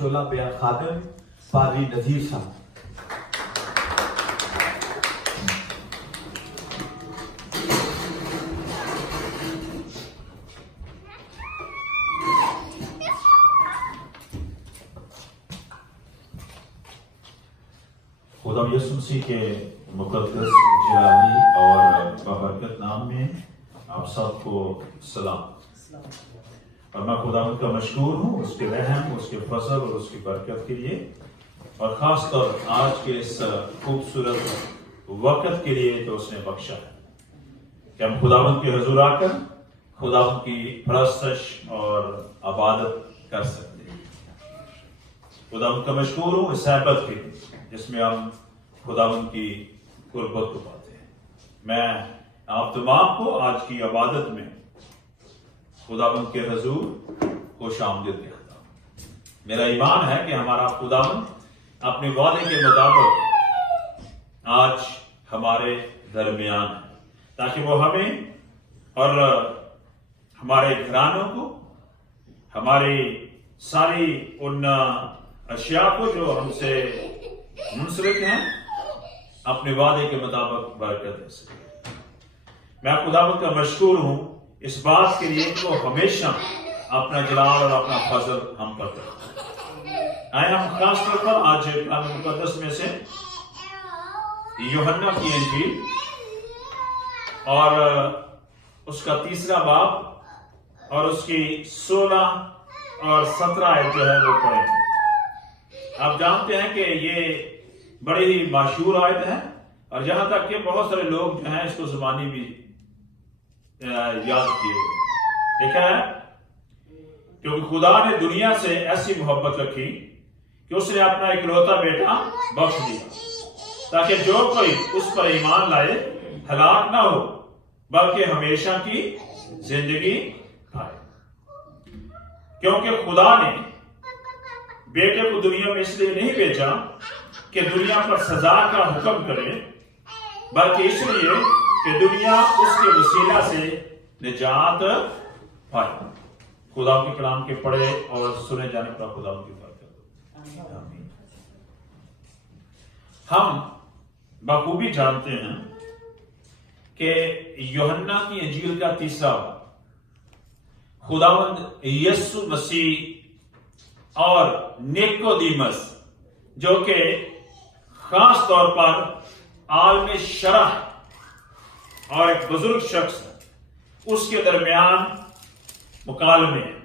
شعلہ بیان خادم پادری نذیر صاحب. خدا یسوع مسیح کے مقدس جلالی اور بابرکت نام میں آپ سب کو سلام. اور میں خداوند کا مشکور ہوں اس کے رحم، اس کے فضل اور اس کی برکت کے لیے، اور خاص طور آج کے اس خوبصورت وقت کے لیے جو اس نے بخشا ہے کہ ہم خداوند کے حضور آ کر خداوند کی پرستش اور عبادت کر سکتے ہیں. خداوند کا مشکور ہوں اس صحبت کے جس میں ہم خداوند کی قربت کو پاتے ہیں. میں آپ تمام کو آج کی عبادت میں خداوند کے حضور خوش آمدید کہتا ہوں. میرا ایمان ہے کہ ہمارا خداوند اپنے وعدے کے مطابق آج ہمارے درمیان ہے تاکہ وہ ہمیں اور ہمارے گھرانوں کو، ہماری ساری ان اشیاء کو جو ہم سے منسلک ہیں، اپنے وعدے کے مطابق برکت دے سکے. میں خداوند کا مشکور ہوں اس بات کے لیے کہ وہ ہمیشہ اپنا جلال اور اپنا فضل ہم پر کرتا ہے. آئے ہم خاص طور پر آج کلام مقدس میں سے یوحنا کی انجیل اور اس کا 3 باب اور اس کی 16 اور 17 آیت جو ہے وہ پڑھیں. آپ جانتے ہیں کہ یہ بڑی ہی مشہور آیت ہے اور جہاں تک کہ بہت سارے لوگ جو ہیں اس کو زبانی بھی یاد کیے ہوئے. دیکھا ہے کیونکہ خدا نے دنیا سے ایسی محبت رکھی کہ اس نے اپنا اکلوتا بیٹا بخش دیا تاکہ جو کوئی اس پر ایمان لائے ہلاک نہ ہو بلکہ ہمیشہ کی زندگی پائے. کیونکہ خدا نے بیٹے کو دنیا میں اس لیے نہیں بھیجا کہ دنیا پر سزا کا حکم کرے، بلکہ اس لیے کہ دنیا اس کے وسیلہ سے نجات پائے. خدا کے کلام کے پڑھے اور سنے جانے پر خدا کی برکت. ہم بخوبی جانتے ہیں کہ یوحنا کی انجیل کا 3 باب خداوند یسوع مسیح اور نیکودیمس جو کہ خاص طور پر عالم شرح اور ایک بزرگ شخص اس کے درمیان مکالمے ہیں.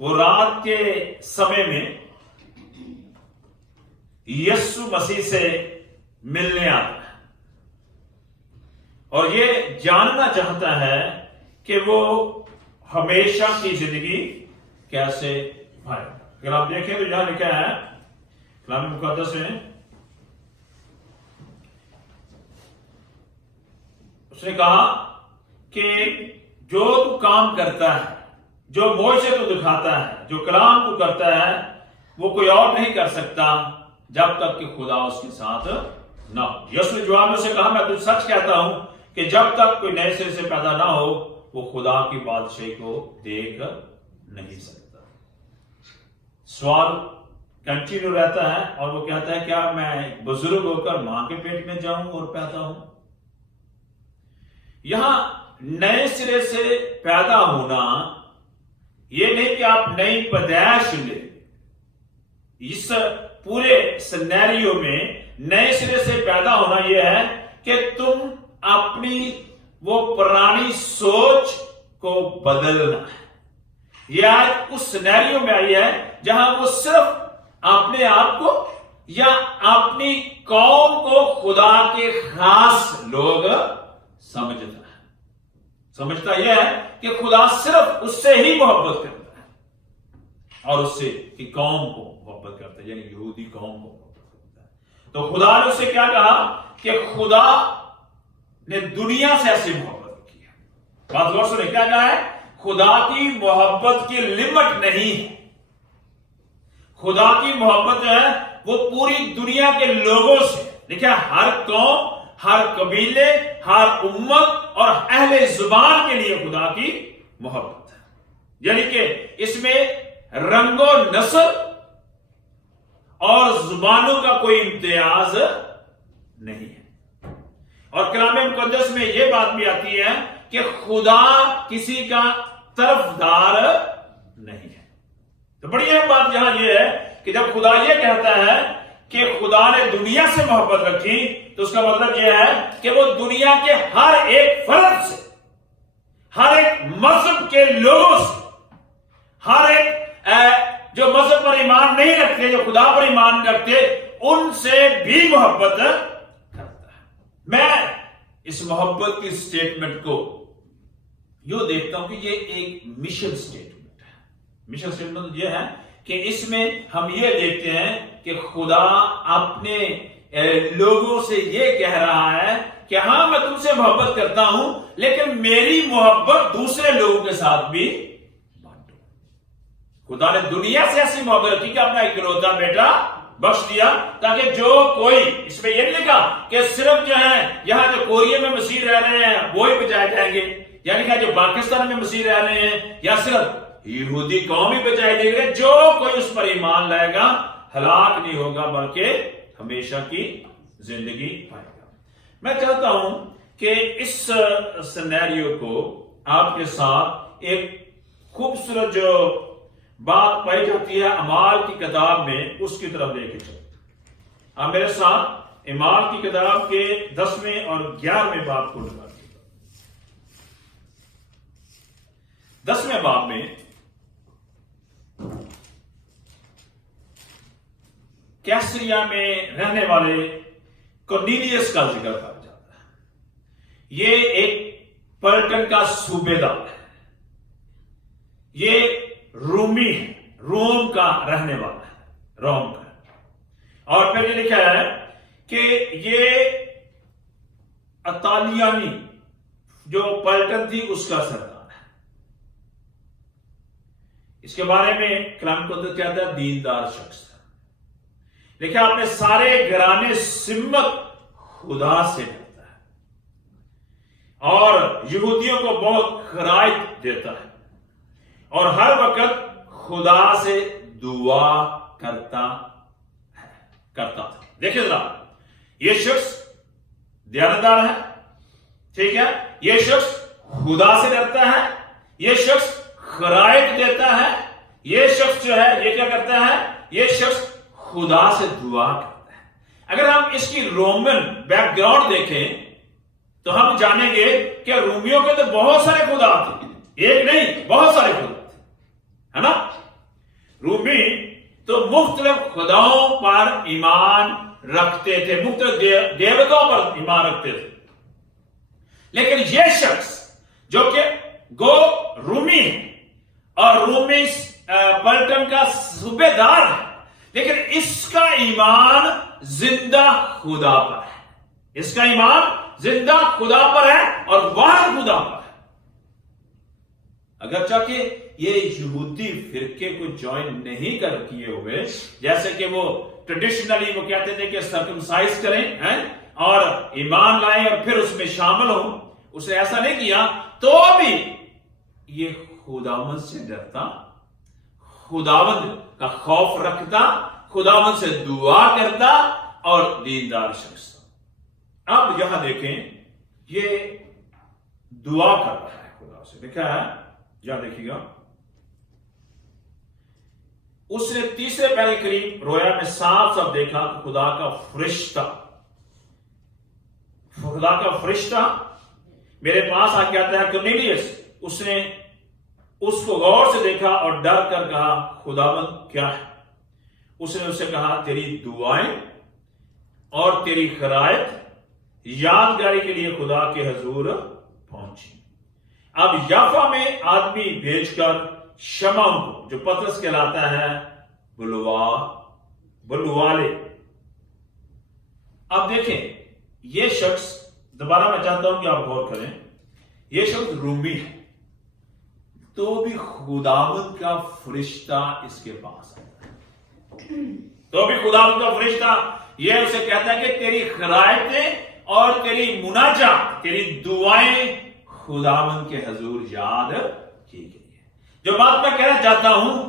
وہ رات کے سمے میں یسوع مسیح سے ملنے آتا ہے اور یہ جاننا چاہتا ہے کہ وہ ہمیشہ کی زندگی کیسے پائے. اگر آپ دیکھیں تو یہاں لکھا ہے کلام مقدس میں، اس نے کہا کہ جو تو کام کرتا ہے، جو معجزے کو دکھاتا ہے، جو کلام کو کرتا ہے، وہ کوئی اور نہیں کر سکتا جب تک کہ خدا اس کے ساتھ نہ ہو. یسوع نے جواب میں سے کہا میں تجھ سچ کہتا ہوں کہ جب تک کوئی نئے سرے سے پیدا نہ ہو وہ خدا کی بادشاہی کو دیکھ نہیں سکتا. سوال کنٹینیو رہتا ہے اور وہ کہتا ہے کیا میں بزرگ ہو کر ماں کے پیٹ میں جاؤں اور پیدا ہوں؟ یہاں نئے سرے سے پیدا ہونا یہ نہیں کہ آپ نئی پیدائش لیں. اس پورے سینیریو میں نئے سرے سے پیدا ہونا یہ ہے کہ تم اپنی وہ پرانی سوچ کو بدلنا ہے. یہ آج اس سینیریو میں آئی ہے جہاں وہ صرف اپنے آپ کو یا اپنی قوم کو خدا کے خاص لوگ سمجھتا ہے. سمجھتا یہ ہے کہ خدا صرف اس سے ہی محبت کرتا ہے اور اس سے کی قوم کو محبت کرتا ہے، یعنی یہودی قوم کو محبت کرتا ہے. تو خدا نے اسے کیا کہا کہ خدا نے دنیا سے ایسی محبت کی ہے. بات غور سے کیا کہا ہے؟ خدا کی محبت کی لمٹ نہیں ہے. خدا کی محبت جو ہے وہ پوری دنیا کے لوگوں سے، دیکھیں ہر قوم، ہر قبیلے، ہر امت اور اہل زبان کے لیے خدا کی محبت ہے. یعنی کہ اس میں رنگ و نسل اور زبانوں کا کوئی امتیاز نہیں ہے. اور کلام مقدس میں یہ بات بھی آتی ہے کہ خدا کسی کا طرفدار نہیں ہے. تو بڑی اہم بات یہاں یہ ہے کہ جب خدا یہ کہتا ہے کہ خدا نے دنیا سے محبت رکھی تو اس کا مطلب یہ ہے کہ وہ دنیا کے ہر ایک فرد سے، ہر ایک مذہب کے لوگوں سے، ہر ایک جو مذہب پر ایمان نہیں رکھتے، جو خدا پر ایمان نہیں رکھتے، ان سے بھی محبت کرتا ہے. میں اس محبت کی سٹیٹمنٹ کو یوں دیکھتا ہوں کہ یہ ایک مشن سٹیٹمنٹ ہے. مشن سٹیٹمنٹ یہ ہے کہ اس میں ہم یہ دیکھتے ہیں کہ خدا اپنے لوگوں سے یہ کہہ رہا ہے کہ ہاں میں تم سے محبت کرتا ہوں، لیکن میری محبت دوسرے لوگوں کے ساتھ بھی بانٹو. خدا نے دنیا سے ایسی محبت رکھی کہ اپنا اکلوتا بیٹا بخش دیا تاکہ جو کوئی، اس میں یہ نہیں لکھا کہ صرف جو ہے یہاں جو کوریا میں مسیح رہ رہے ہیں وہی بچائے جائیں گے، یعنی کہ جو پاکستان میں مسیح رہ رہے ہیں یا صرف یہودی قوم ہی بچائے جائیں گے. جو کوئی اس پر ایمان لائے گا ہلاک نہیں ہوگا بلکہ ہمیشہ کی زندگی پائے گا. میں چاہتا ہوں کہ اس سینیریو کو آپ کے ساتھ ایک خوبصورت جو بات پائی جاتی ہے اعمال کی کتاب میں، اس کی طرف لے کے چلیں. آپ میرے ساتھ اعمال کی کتاب کے 10ویں اور 11ویں باب کو لگا دیجیے. 10ویں باب میں کیسریا میں رہنے والے کورنیلیس کا ذکر کیا جاتا ہے. یہ ایک پلٹن کا صوبے دار ہے، یہ رومی ہے، روم کا رہنے والا ہے، روم کا. اور پھر یہ لکھا ہے کہ یہ اطالیانی جو پلٹن تھی اس کا سردار ہے. اس کے بارے میں کلام کو کہتا ہے دیندار شخص ہے. لکھا اپنے سارے گھرانے سمت خدا سے ڈرتا ہے اور یہودیوں کو بہت خراج دیتا ہے اور ہر وقت خدا سے دعا کرتا تھا. دیکھیں ذرا، یہ شخص دیانتدار ہے، ٹھیک ہے، یہ شخص خدا سے ڈرتا ہے، یہ شخص خراج دیتا ہے، یہ شخص جو ہے یہ کیا کرتا ہے، یہ شخص خدا سے دعا کرتا ہے. اگر ہم اس کی رومن بیک گراؤنڈ دیکھیں تو ہم جانیں گے کہ رومیوں کے تو بہت سارے خدا تھے، ایک نہیں بہت سارے خدا تھے، ہے نا. رومی تو مختلف خداؤں پر ایمان رکھتے تھے، مختلف دیوتوں پر ایمان رکھتے تھے. لیکن یہ شخص جو کہ گو رومی ہے اور رومی پلٹن کا صوبے دار ہے، لیکن اس کا ایمان زندہ خدا پر ہے. اس کا ایمان زندہ خدا پر ہے اور واحد خدا پر ہے. اگرچہ کہ یہ یہودی فرقے کو جوائن نہیں کر کیے ہوئے، جیسے کہ وہ ٹریڈیشنلی وہ کہتے تھے کہ سرکمسائز کریں اور ایمان لائیں اور پھر اس میں شامل ہوں، اس نے ایسا نہیں کیا، تو بھی یہ خداوند سے ڈرتا، خداوند کا خوف رکھتا، خداوند سے دعا کرتا اور دیندار شخص تھا. اب یہاں دیکھیں یہ دعا کر رہا ہے خدا سے. لکھا ہے یہاں دیکھیے گا، اس نے تیسرے پہر کے قریب رویا میں صاف صاف دیکھا کہ خدا کا فرشتہ میرے پاس آ کے آتا ہے کورنیلیس. اس نے اس کو غور سے دیکھا اور ڈر کر کہا خداوند کیا ہے؟ اس نے اسے کہا تیری دعائیں اور تیری خرائط یادگاری کے لیے خدا کے حضور پہنچی. اب یافا میں آدمی بھیج کر شمعون کو، جو پطرس کہلاتا ہے، بلوا لے. اب دیکھیں یہ شخص، دوبارہ میں چاہتا ہوں کہ آپ غور کریں، یہ شخص رومی ہے تو بھی خداوند کا فرشتہ اس کے پاس آتا ہے، تو بھی خداوند کا فرشتہ یہ اسے کہتا ہے کہ تیری خرائطیں اور تیری مناجات، تیری دعائیں خداوند کے حضور یاد کی گئی ہے. جو بات میں کہنا چاہتا ہوں،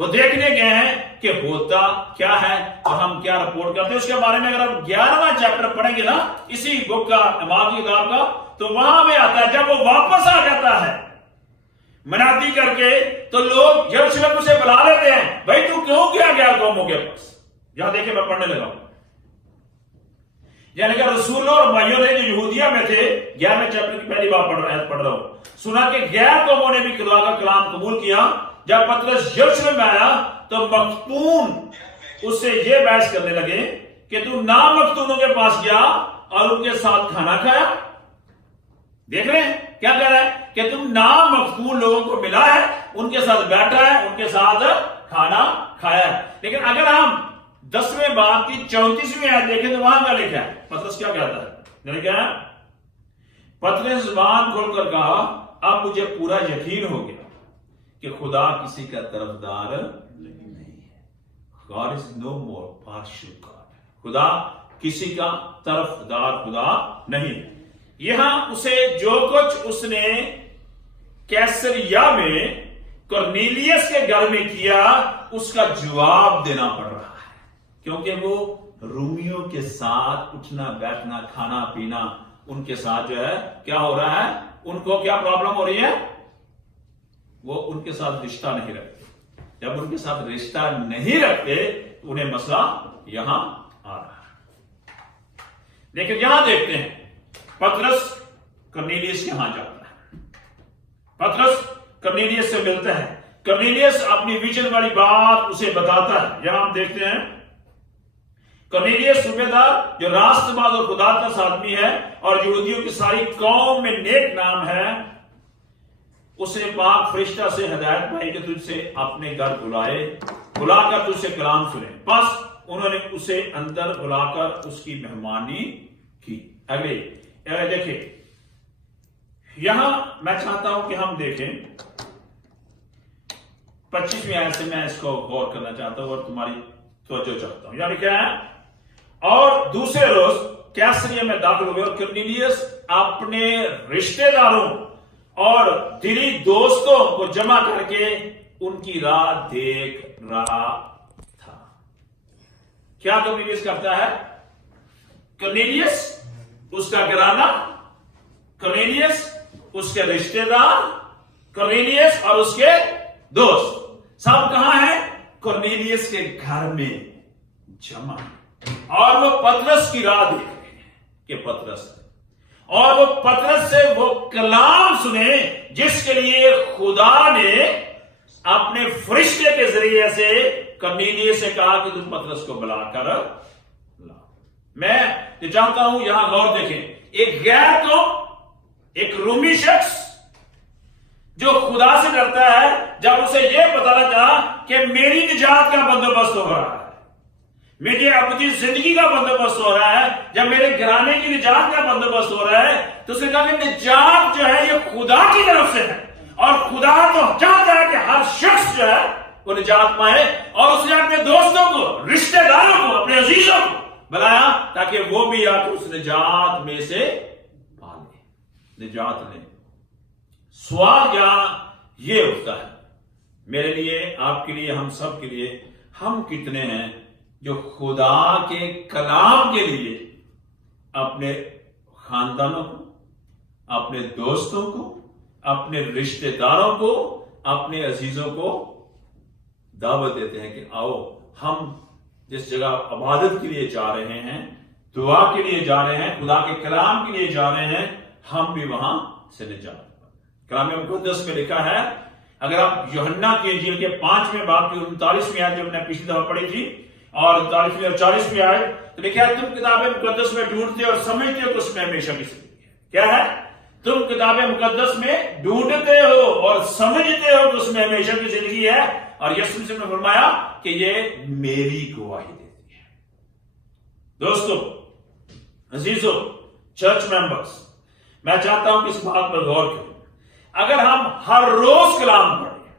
وہ دیکھنے گئے ہیں کہ ہوتا کیا ہے اور ہم کیا رپورٹ کرتے ہیں اس کے بارے میں. اگر آپ 11واں چیپٹر پڑھیں گے نا اسی بک کا اعمال کی کتاب کا تو وہاں میں آتا ہے جب وہ واپس آ جاتا ہے منادی کر کے تو لوگ یروشلم اسے بلا لیتے ہیں, بھائی تو کیوں کیا گیا قوموں کے پاس. یہاں دیکھیں میں پڑھنے لگا ہوں, یعنی کہ رسولوں اور بھائیوں نے جو یہودیہ میں تھے 11ویں چیپٹر کی پہلی بار پڑھ رہا ہوں, سنا کہ غیر قوموں نے بھی خدا کا کلام قبول کیا. جب پطرس یروشلم میں آیا تو مختون اس سے یہ بحث کرنے لگے کہ تو نامختونوں کے پاس گیا اور ان کے ساتھ کھانا کھایا. دیکھ رہے ہیں کیا کہہ رہا ہے کہ تم نامختون لوگوں کو ملا ہے, ان کے ساتھ بیٹھا ہے, ان کے ساتھ کھانا کھایا ہے. لیکن اگر ہم 10ویں باب کی 34ویں آیت دیکھیں تو وہاں کیا لکھا ہے, پطرس کیا کہتا ہے, کیا ہے پطرس زبان کھول کر کہا اب مجھے پورا یقین ہو گیا کہ خدا کسی کا طرفدار نہیں ہے. God is no more partial God. خدا کسی کا طرفدار خدا نہیں ہے. یہاں اسے جو کچھ اس نے کیسریا میں کرنیلیس کے گھر میں کیا اس کا جواب دینا پڑ رہا ہے, کیونکہ وہ رومیوں کے ساتھ اٹھنا بیٹھنا کھانا پینا ان کے ساتھ جو ہے کیا ہو رہا ہے, ان کو کیا پرابلم ہو رہی ہے, وہ ان کے ساتھ رشتہ نہیں رکھتے. جب ان کے ساتھ رشتہ نہیں رکھتے تو انہیں مسئلہ یہاں آ رہا ہے. لیکن یہاں دیکھتے ہیں پطرس کرنیلیس کے ہاں جاتا ہے, پطرس کرنیلیس سے ملتا ہے, کرنیلیس اپنی ویژن والی بات اسے بتاتا ہے. یہاں ہم دیکھتے ہیں کرنیلیس صوبیدار جو راست باز اور خدا کا آدمی ہے اور یہودیوں کی ساری قوم میں نیک نام ہے, اسے پاک فرشتہ سے ہدایت پائی کہ تجھ سے اپنے گھر بلا کر تجھ سے کلام سنے. بس انہوں نے اسے اندر بلا کر اس کی مہمانی کی. اگلے دیکھیں یہاں میں چاہتا ہوں کہ ہم دیکھیں 25ویں آیت سے میں اس کو غور کرنا چاہتا ہوں اور تمہاری توجہ چاہتا ہوں. یعنی کیا ہے, اور دوسرے روز کیسریا میں داخل ہوئے اور کرنیلیس اپنے رشتہ داروں اور دلی دوستوں کو جمع کر کے ان کی راہ دیکھ رہا تھا. کیا کرنیلیس کرتا ہے, کرنیلیس اس کا گھرانہ, کرنیلیس اس کے رشتہ دار, کرنیلیس اور اس کے دوست سب کہاں ہیں, کرنیلیس کے گھر میں جمع, اور وہ پطرس کی راہ دیکھ رہے ہیں کہ پطرس, اور وہ پطرس سے وہ کلام سنے جس کے لیے خدا نے اپنے فرشتے کے ذریعے سے کرنیلیس سے کہا کہ تم پطرس کو بلا کر لا. میں یہ چاہتا ہوں یہاں غور دیکھیں, ایک غیر قوم, ایک رومی شخص جو خدا سے ڈرتا ہے, جب اسے یہ پتا چلا کہ میری نجات کا بندوبست ہو رہا ہے, میری ابدی زندگی کا بندوبست ہو رہا ہے, جب میرے گھرانے کی نجات کا بندوبست ہو رہا ہے, تو اس نے کہا کہ نجات جو ہے یہ خدا کی طرف سے ہے, اور خدا تو چاہتا ہے کہ ہر شخص جو ہے وہ نجات پائے. اور اس نے اپنے دوستوں کو, رشتہ داروں کو, اپنے عزیزوں کو بلایا تاکہ وہ بھی آ کے اس نجات میں سے پالے, نجات لیں. سوال یہاں یہ اٹھتا ہے میرے لیے, آپ کے لیے, ہم سب کے لیے, ہم کتنے ہیں جو خدا کے کلام کے لیے اپنے خاندانوں کو, اپنے دوستوں کو, اپنے رشتہ داروں کو, اپنے عزیزوں کو دعوت دیتے ہیں کہ آؤ ہم جس جگہ عبادت کے لیے جا رہے ہیں, دعا کے لیے جا رہے ہیں, خدا کے کلام کے لیے جا رہے ہیں, ہم بھی وہاں سے نجات. کلام مقدس میں لکھا ہے, اگر آپ یوحنا کی انجیل کے 5ویں باب کی 39ویں آیت جو ہم نے پچھلی دفعہ پڑھی تھی اور 39ویں اور 40ویں آیت, تو لکھا ہے تم کتاب مقدس میں ڈھونڈتے اور سمجھتے ہو کہ اس میں ہمیشہ کی زندگی ہے. کیا ہے, تم کتاب مقدس میں ڈھونڈتے ہو اور سمجھتے ہو کہ اس میں ہمیشہ کی زندگی ہے, اور یسوع مسیح نے فرمایا کہ یہ میری گواہی دیتی ہے. دوستو, عزیزو, چرچ ممبرز, میں چاہتا ہوں کہ اس بات پر غور کریں. اگر ہم ہر روز کلام پڑھیں,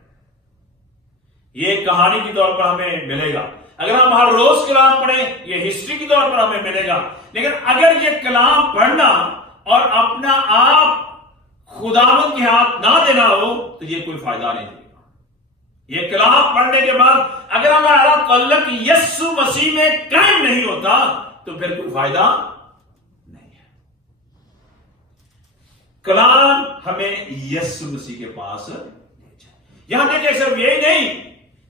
یہ کہانی کے طور پر ہمیں ملے گا. اگر ہم ہر روز کلام پڑھیں, یہ ہسٹری کے طور پر ہمیں ملے گا. لیکن اگر یہ کلام پڑھنا اور اپنا آپ خداوند کے ہاتھ نہ دینا ہو تو یہ کوئی فائدہ نہیں دے گا. یہ کلام پڑھنے کے بعد اگر ہمارا تعلق یسوع مسیح میں قائم نہیں ہوتا تو پھر کوئی فائدہ نہیں ہے. کلام ہمیں یسوع مسیح کے پاس لے جائے. یہاں دیکھیں صرف یہی نہیں،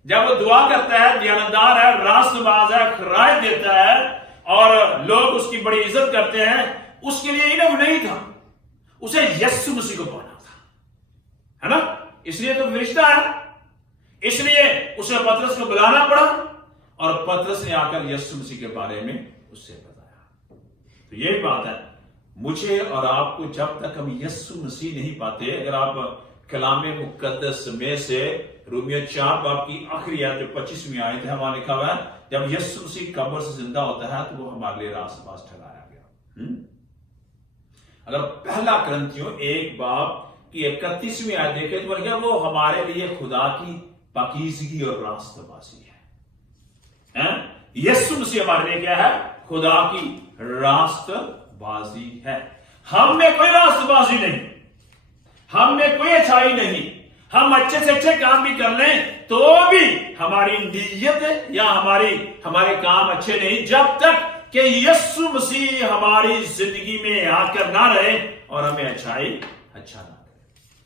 جب وہ دعا کرتا ہے، دیانتدار ہے، راست باز ہے، خراج دیتا ہے اور لوگ اس کی بڑی عزت کرتے ہیں، اس کے لیے علم نہیں تھا، اسے یسوع مسیح کو پانا تھا، ہے نا؟ اس لیے تو فرشتہ ہے، اس لیے اسے پطرس کو بلانا پڑا اور پطرس نے آ کر یسوع مسیح کے بارے میں اس سے بتایا. تو یہی بات ہے، مجھے اور آپ کو جب تک ہم یسوع مسیح نہیں پاتے، اگر آپ کلام مقدس میں سے رومیہ 4 باب کی آخری آیت جو 25ویں آیت ہے، وہاں لکھا ہوا ہے جب یسوع مسیح قبر سے زندہ ہوتا ہے تو وہ ہمارے لیے راست باز ٹھہرایا گیا. اگر پہلا کرنتھیوں 1 باب کی 31ویں آیت دیکھیں تو لکھا وہ ہمارے لیے خدا کی پاکیزگی اور راست بازی ہے. یسوع مسیح ہمارے لیے کیا ہے؟ خدا کی راست بازی ہے. ہم میں کوئی راست بازی نہیں، ہم میں کوئی اچھائی نہیں. ہم اچھے سے اچھے کام بھی کر لیں تو بھی ہماری نیت یا ہمارے کام اچھے نہیں جب تک کہ یسوع مسیح ہماری زندگی میں آ کر نہ رہے اور ہمیں اچھائی اچھا نہ کرے.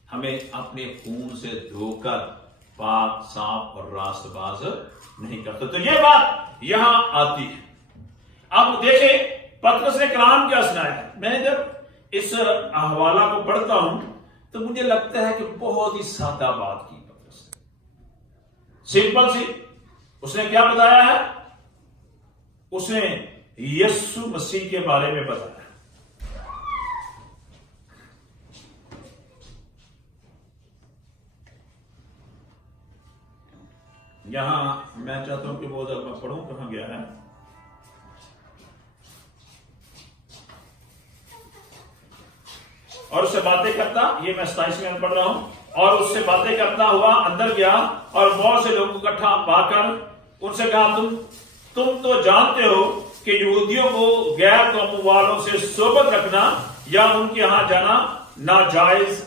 ہمیں اپنے خون سے دھو کر پاک صاف اور راست باز نہیں کرتا. تو یہ بات یہاں آتی ہے. اب دیکھیں پطرس نے کلام کیا سنایا ہے. میں جب اس حوالہ کو پڑھتا ہوں تو مجھے لگتا ہے کہ بہت ہی سادہ بات کی پطرس نے. سمپل سی. اس نے کیا بتایا ہے؟ اس نے یسوع مسیح کے بارے میں بتایا. یہاں میں چاہتا ہوں کہ وہ میں پڑھوں کہاں گیا ہے. اور اس سے باتیں کرتا، یہ میں 27 میں پڑھ رہا ہوں، اور اس سے باتیں کرتا ہوا اندر گیا اور بہت سے لوگوں کو اکٹھا پا کر ان سے کہا تم تو جانتے ہو کہ یہودیوں کو غیر قوم والوں سے صحبت رکھنا یا ان کے ہاں جانا ناجائز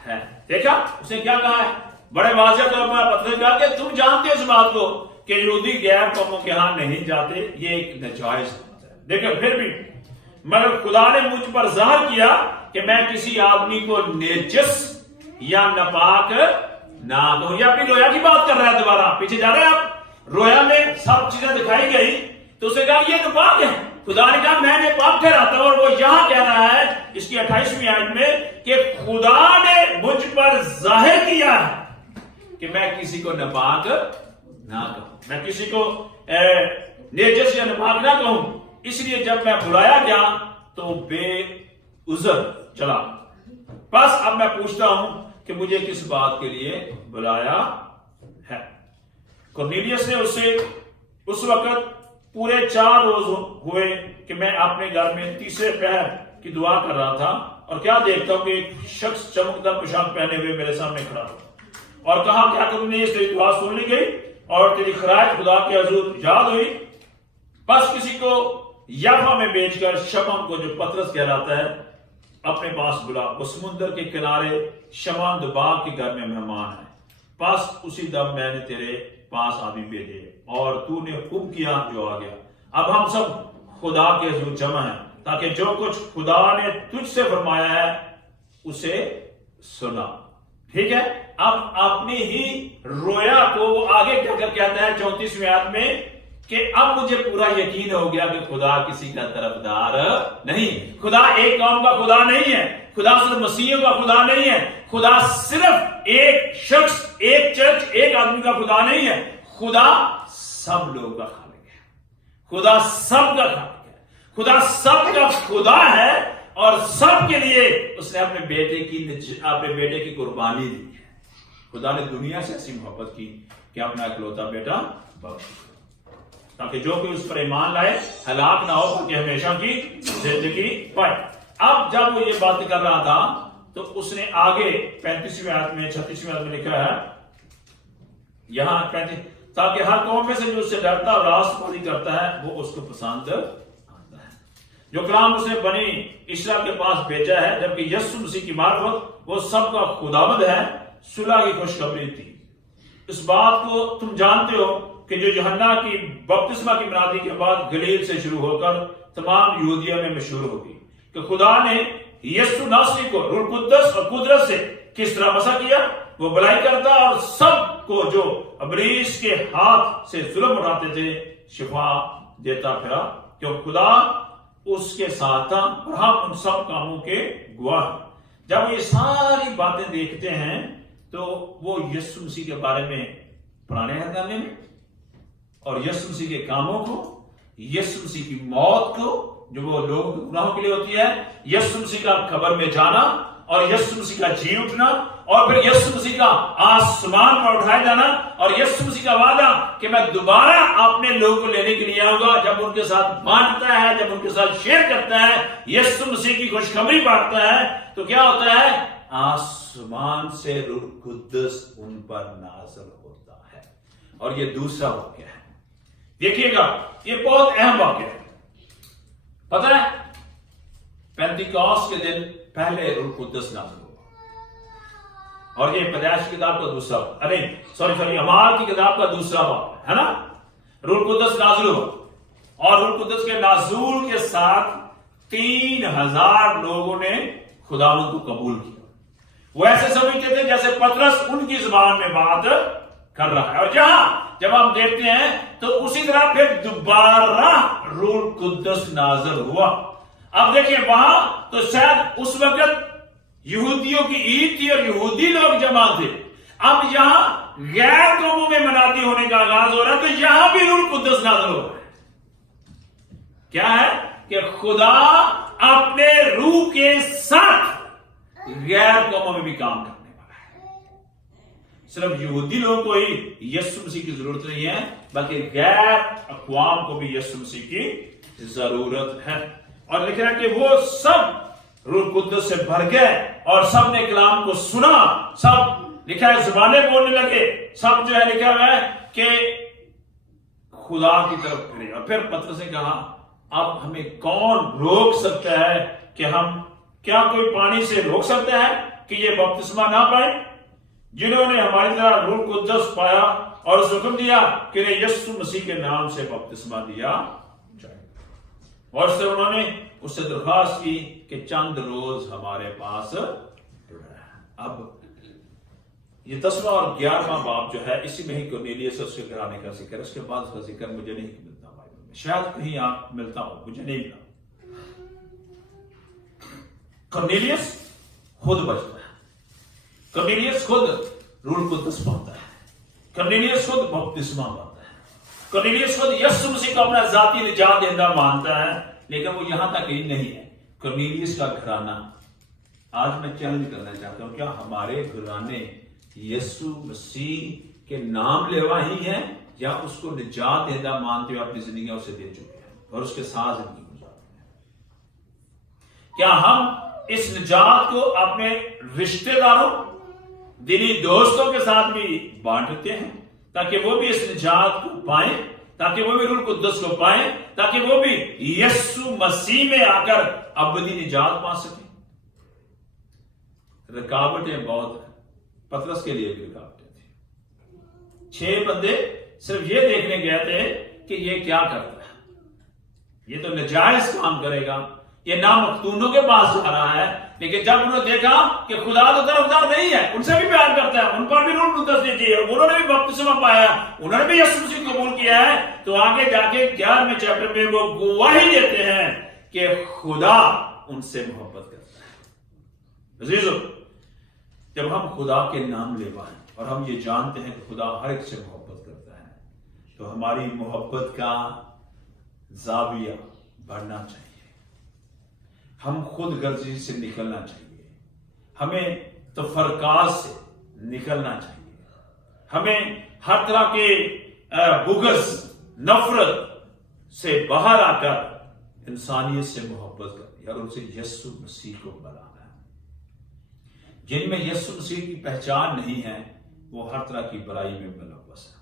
ہے. دیکھا اس نے کیا کہا ہے؟ بڑے واضح طور پر پتھر کہا کہ تم جانتے ہو اس بات کو کہ یہودی غیر قوموں کے ہاں نہیں جاتے، یہ ایک ناجائز بات ہے. دیکھو پھر بھی مگر خدا نے مجھ پر ظاہر کیا کہ میں کسی آدمی کو نجس یا ناپاک نہ دوں. یا پھر رویا کی بات کر رہا ہے، دوبارہ پیچھے جا رہے ہیں آپ. رویا میں سب چیزیں دکھائی گئی تو اسے کہا یہ ناپاک ہے. خدا نے کہا میں نے پاک ٹھہراتا ہوں. اور وہ یہاں کہہ رہا ہے اس کی 28ویں آیت میں کہ خدا نے مجھ پر ظاہر کیا ہے کہ میں کسی کو ناپاک نہ کہوں، میں کسی کو نجس یا ناپاک نہ کہوں. اس لیے جب میں بلایا گیا تو بے عذر چلا. بس اب میں پوچھتا ہوں کہ مجھے کس بات کے لیے بلایا ہے. کورنیلیس نے اسے اس وقت پورے 4 روز ہوئے کہ میں اپنے گھر میں تیسرے پہر کی دعا کر رہا تھا اور کیا دیکھتا ہوں کہ ایک شخص چمکدار پوشاک پہنے ہوئے میرے سامنے کھڑا ہوا اور کہا کیا تم نے اس تیری دعا سن لی گئی اور تیری خراج خدا کے حضور یاد ہوئی؟ بس کسی کو یافا میں بیچ کر شمعون کو جو پطرس کہلاتا ہے اپنے پاس بلا. وہ سمندر کے کنارے شمعون باغ کے گھر میں مہمان ہے. بس اسی دم میں نے تیرے پاس آدمی بھیجے اور تو نے حکم کیا جو آ گیا. اب ہم سب خدا کے حضور جمع ہیں تاکہ جو کچھ خدا نے تجھ سے فرمایا ہے اسے سنا. ٹھیک ہے. اب اپنی ہی رویا کو وہ آگے کیا کر کہتا ہے 34ویں آیت میں کہ اب مجھے پورا یقین ہو گیا کہ خدا کسی کا طرفدار نہیں. خدا ایک قوم کا خدا نہیں ہے. خدا صرف مسیحیوں کا خدا نہیں ہے. خدا صرف ایک شخص، ایک چرچ، ایک آدمی کا خدا نہیں ہے. خدا سب لوگوں کا خالق ہے. خدا سب کا خالق ہے. خدا سب کا خدا ہے اور سب کے لیے اس نے اپنے بیٹے کی قربانی دی ہے. خدا نے دنیا سے ایسی محبت کی کہ اپنا اکلوتا بیٹا بخش تاکہ جو کہ اس پر ایمان لائے ہلاک نہ ہو کہ ہمیشہ کی زندگی پائے. اب جب وہ یہ بات کر رہا تھا تو اس نے آگے 35ویں آیت میں 36ویں آیت میں لکھا ہے یہاں 35 تاکہ ہر قوم میں سے جو اس سے ڈرتا اور راست بازی کرتا ہے وہ اس کو پسند آتا ہے. جو کلام اس نے بنی اسرائیل کے پاس بھیجا ہے جبکہ یسوع مسیح کی معرفت وہ سب کا خداوند ہے. صلح کی خوشخبری تھی اس بات کو تم جانتے ہو کہ جو یوحنا کی بپتسمہ کی منادی کے بعد گلیل سے شروع ہو کر تمام یہودیہ میں مشہور ہوگی کہ خدا نے یسوع ناصری کو روح القدس اور قدرت سے کس طرح مسح کیا. وہ بھلائی کرتا اور سب کو جو ابلیس کے ہاتھ سے ظلم اٹھاتے تھے شفا دیتا پھرا، کیونکہ خدا اس کے ساتھ تھا اور ہم ان سب کاموں کے گواہ ہیں. جب یہ ساری باتیں دیکھتے ہیں تو وہ یسوع مسیح کے بارے میں پرانے عہد نامے میں اور یسوع مسیح کے کاموں کو، یسوع مسیح کی موت کو جو وہ لوگوں کے گناہوں کے لیے ہوتی ہے، یسوع مسیح کا قبر میں جانا اور یسوع مسیح کا جی اٹھنا اور پھر یسوع مسیح کا آسمان پر اٹھائے جانا اور یسوع مسیح کا وعدہ کہ میں دوبارہ اپنے لوگوں کو لینے کے لیے آؤں گا، جب ان کے ساتھ بانٹتا ہے، جب ان کے ساتھ شیئر کرتا ہے، یسوع مسیح کی خوشخبری بانٹتا ہے تو کیا ہوتا ہے؟ آسمان سے روح القدس ان پر نازل ہوتا ہے. اور یہ دوسرا واقعہ ہے. دیکھیے گا یہ بہت اہم واقعہ ہے. پتہ ہے پینتیکوست کے دن پہلے روح القدس نازل ہوا اور یہ پیدائش کی کتاب کا دوسرا اعمال کی کتاب کا دوسرا باب ہے نا. روح القدس نازل ہوا اور روح القدس کے نازول کے ساتھ 3000 لوگوں نے خداوند کو قبول کیا. وہ ایسے سمجھتے تھے جیسے پطرس ان کی زبان میں بات کر رہا ہے. اور جب ہم دیکھتے ہیں تو اسی طرح پھر دوبارہ روح القدس نازل ہوا. اب دیکھیں وہاں تو شاید اس وقت یہودیوں کی عید تھی اور یہودی لوگ جمع تھے. اب یہاں غیر قوموں میں منادی ہونے کا آغاز ہو رہا ہے تو یہاں بھی روح القدس نازل ہو رہا ہے. کیا ہے کہ خدا اپنے روح کے ساتھ غیر قوموں میں بھی کام کرنے والا ہے. صرف یہودی لوگوں کو ہی یسوع مسیح کی ضرورت نہیں ہے بلکہ غیر اقوام کو بھی یسوع مسیح کی ضرورت ہے. اور لکھ رہا ہے کہ وہ سب روح القدس سے بھر گئے اور سب نے کلام کو سنا. سب لکھا ہے زبانیں بولنے لگے. سب جو ہے لکھا ہوا ہے کہ خدا کی طرف پھرے. اور پھر پترس نے کہا اب ہمیں کون روک سکتا ہے کہ ہم کیا کوئی پانی سے روک سکتا ہے کہ یہ بپتسمہ نہ پائے جنہوں نے ہماری طرح روح القدس پایا اور اس حکم دیا کہ یسوع مسیح کے نام سے بپتسمہ دیا جائے. اور اس سے انہوں نے اس سے درخواست کی کہ چند روز ہمارے پاس رہے. اب یہ 10واں اور 11واں باب جو ہے اسی میں ہی کرنیلیس سے اس کے گھرانے کا ذکر ہے. اس کے بعد اس کا ذکر مجھے نہیں ملتا بائبل میں. شاید کہیں آپ ملتا ہو، مجھے نہیں ملا. کرنیلیس خود بچتا ہے. کرنیلیس خود روح القدس پاتا ہے. کرنیلیس خود بپتسمہ پاتا ہے. کرنیلیس خود یسوع مسیح کو اپنا ذاتی نجات دہندہ مانتا ہے. لیکن وہ یہاں تک ہی نہیں ہے. کرنیلیس کا گھرانہ، آج میں چیلنج کرنا چاہتا ہوں، کیا ہمارے گھرانے یسوع مسیح کے نام لیوا ہی ہیں یا اس کو نجات دہندہ مانتے ہوئے اپنی زندگیاں اسے دے چکے ہیں اور اس کے ساتھ زندگی گزارتے ہیں؟ کیا ہم اس نجات کو اپنے رشتہ داروں، دینی دوستوں کے ساتھ بھی بانٹتے ہیں تاکہ وہ بھی اس نجات کو پائیں، تاکہ وہ بھی روح القدس کو پائیں، تاکہ وہ بھی یسوع مسیح میں آ کر ابدی نجات پا سکیں؟ رکاوٹیں بہت ہیں. پطرس کے لیے بھی رکاوٹیں تھیں. 6 بندے صرف یہ دیکھنے گئے تھے کہ یہ کیا کرتا ہے. یہ تو نجائز کام کرے گا، یہ نامختونوں کے پاس جا رہا ہے. لیکن جب انہوں نے دیکھا کہ خدا تو طرفدار نہیں ہے، ان سے بھی پیار کرتا ہے، ان پر بھی روح القدس دیتی ہے، انہوں نے بھی بپتسمہ پایا، انہوں نے بھی یسوع مسیح کو قبول کیا ہے، تو آگے جا کے 11ویں چیپٹر میں وہ گواہی دیتے ہیں کہ خدا ان سے محبت کرتا ہے. عزیزو، جب ہم خدا کے نام لیوا ہیں اور ہم یہ جانتے ہیں کہ خدا ہر ایک سے محبت کرتا ہے تو ہماری محبت کا زاویہ بڑھنا چاہیے. ہم خود غرضی سے نکلنا چاہیے. ہمیں تفرقات سے نکلنا چاہیے. ہمیں ہر طرح کے بغض، نفرت سے باہر آ کر انسانیت سے محبت کرنی اور ان سے یسوع مسیح کو بلانا ہے. جن میں یسوع مسیح کی پہچان نہیں ہے وہ ہر طرح کی برائی میں ملوث ہے.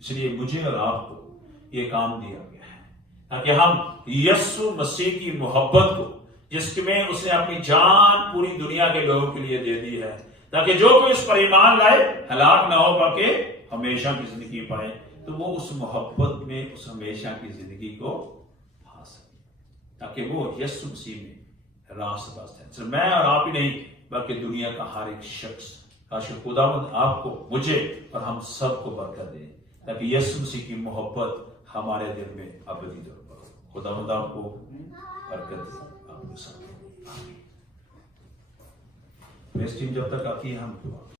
اس لیے مجھے اور آپ کو یہ کام دیا گیا ہے تاکہ ہم یسوع مسیح کی محبت کو، جس میں اس نے اپنی جان پوری دنیا کے لوگوں کے لیے دے دی ہے، تاکہ جو کوئی اس پر ایمان لائے ہلاک نہ ہو بلکہ ہمیشہ کی زندگی پائے. تو وہ اس محبت میں اس ہمیشہ کی زندگی کو پا سکے تاکہ وہ یسوع مسیح میں راست باز ہے. صرف میں اور آپ ہی نہیں بلکہ دنیا کا ہر ایک شخص. کاش خداوند آپ کو مجھے اور ہم سب کو برکت دے تاکہ یسوع مسیح کی محبت ہمارے دل میں ابدی طور پر ہو. خداوند آپ کو برکت دے. آپ کے ساتھ ٹیم جب تک آتی ہے ہم دعا